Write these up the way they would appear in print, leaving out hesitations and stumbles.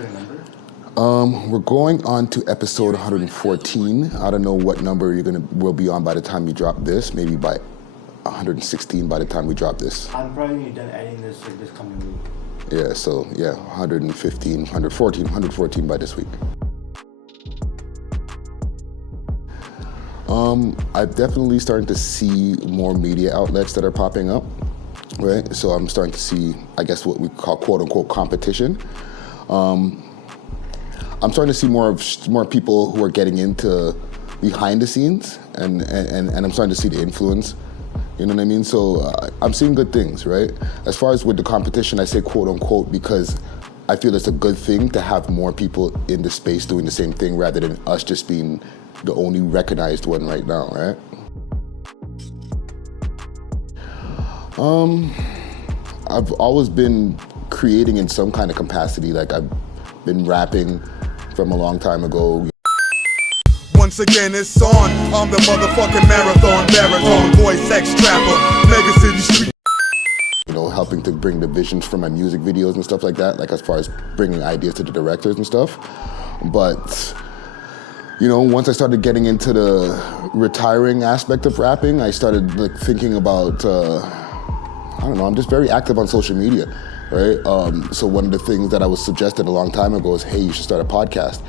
put a number? We're going on to episode 114. I don't know what number we'll be on by the time you drop this. Maybe by 116 by the time we drop this. I'm probably done editing this like this coming week. Yeah, so yeah, 115, 114 by this week. I've definitely started to see more media outlets that are popping up, right? So I'm starting to see, I guess, what we call quote unquote competition. I'm starting to see more people who are getting into behind the scenes, and I'm starting to see the influence. You know what I mean? So I'm seeing good things, right? As far as with the competition, I say quote unquote because I feel it's a good thing to have more people in the space doing the same thing rather than us just being the only recognized one right now, right? I've always been creating in some kind of capacity. Like I've been rapping from a long time ago. Once again, it's on. I'm the motherfucking marathon voice sex trapper, mega city street. You know, helping to bring the visions for my music videos and stuff like that, like as far as bringing ideas to the directors and stuff. But, you know, once I started getting into the retiring aspect of rapping, I started like thinking about, I don't know, I'm just very active on social media, right? So one of the things that I was suggested a long time ago is, hey, you should start a podcast.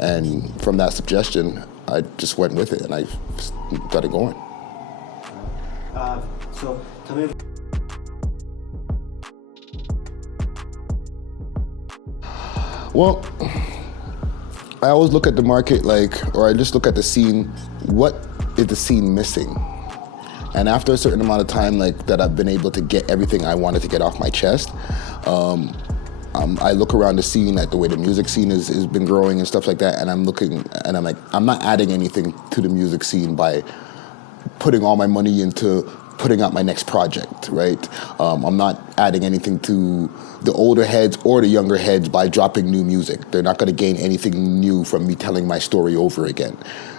And from that suggestion, I just went with it and I started going. So tell me. Well, I always look at the market or I just look at the scene, what is the scene missing? And after a certain amount of time that I've been able to get everything I wanted to get off my chest, I look around the scene at the way the music scene has been growing and stuff like that, and I'm looking and I'm like, I'm not adding anything to the music scene by putting all my money into putting out my next project, right? I'm not adding anything to the older heads or the younger heads by dropping new music. They're not gonna gain anything new from me telling my story over again,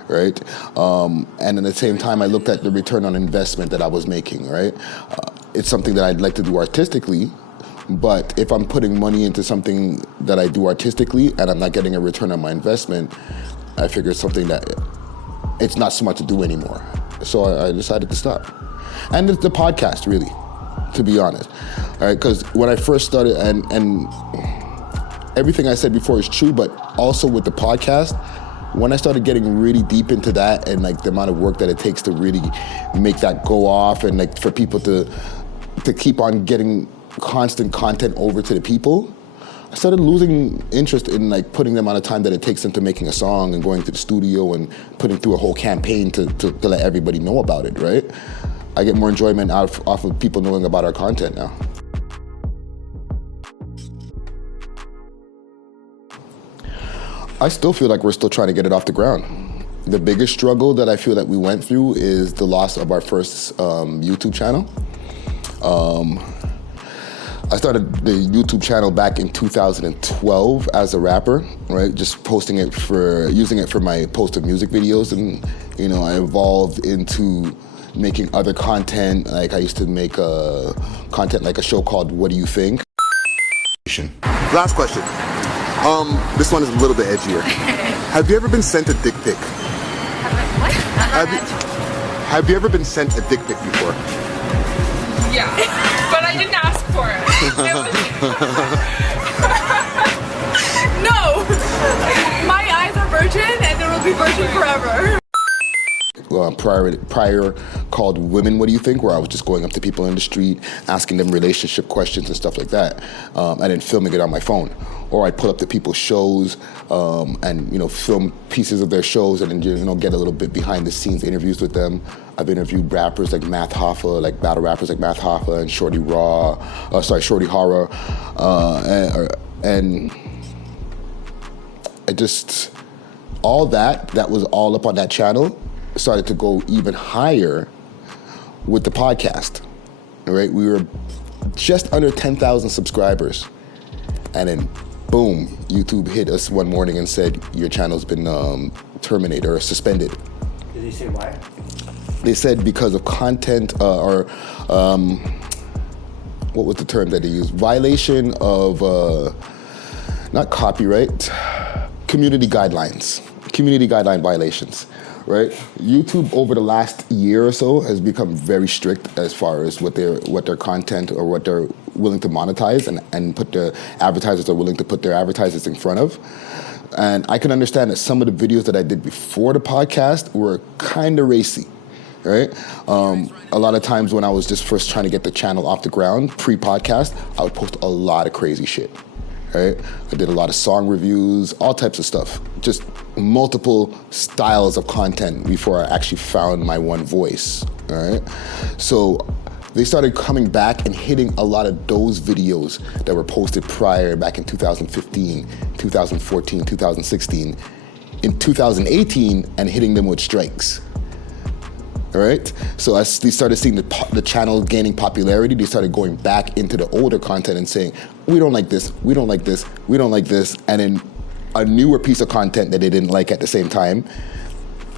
right? And at the same time, I looked at the return on investment that I was making, right? It's something that I'd like to do artistically, but if I'm putting money into something that I do artistically and I'm not getting a return on my investment, I figure it's something that it's not smart to do anymore. So I decided to stop. And it's the podcast, really, to be honest. All right, because when I first started, and everything I said before is true, but also with the podcast, when I started getting really deep into that and the amount of work that it takes to really make that go off and for people to keep on getting constant content over to the people, I started losing interest in putting the amount of time that it takes into making a song and going to the studio and putting through a whole campaign to let everybody know about it, right? I get more enjoyment off of people knowing about our content now. I still feel like we're still trying to get it off the ground. The biggest struggle that I feel that we went through is the loss of our first YouTube channel. I started the YouTube channel back in 2012 as a rapper, right? Just using it for my post of music videos, and I evolved into making other content. Like I used to make content like a show called What Do You Think? Last question. This one is a little bit edgier. Have you ever been sent a dick pic? What? Have you ever been sent a dick pic before? Yeah, but I didn't ask for it. No! My eyes are virgin and there will be virgin forever. Prior called Women What Do You Think, where I was just going up to people in the street, asking them relationship questions and stuff like that, and then filming it on my phone. Or I'd pull up to people's shows and film pieces of their shows and then get a little bit behind the scenes interviews with them. I've interviewed rappers like Math Hoffa, like battle rappers like Math Hoffa and Shorty Horror, and I just all that was all up on that channel started to go even higher with the podcast. Right, we were just under 10,000 subscribers, and then boom, YouTube hit us one morning and said your channel's been terminated or suspended. Did they say why? They said because of content what was the term that they used? Violation of not copyright, community guideline violations, right? YouTube over the last year or so has become very strict as far as what their content or what they're willing to monetize and put the advertisers are willing to put their advertisers in front of. And I can understand that some of the videos that I did before the podcast were kind of racy, right? A lot of times when I was just first trying to get the channel off the ground, pre-podcast, I would post a lot of crazy shit, right? I did a lot of song reviews, all types of stuff, just multiple styles of content before I actually found my one voice, all right? So they started coming back and hitting a lot of those videos that were posted prior back in 2015, 2014, 2016, in 2018, and hitting them with strikes. All right? So as they started seeing the channel gaining popularity, they started going back into the older content and saying, we don't like this, we don't like this, we don't like this, and then a newer piece of content that they didn't like at the same time,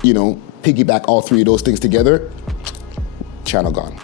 piggyback all three of those things together, channel gone.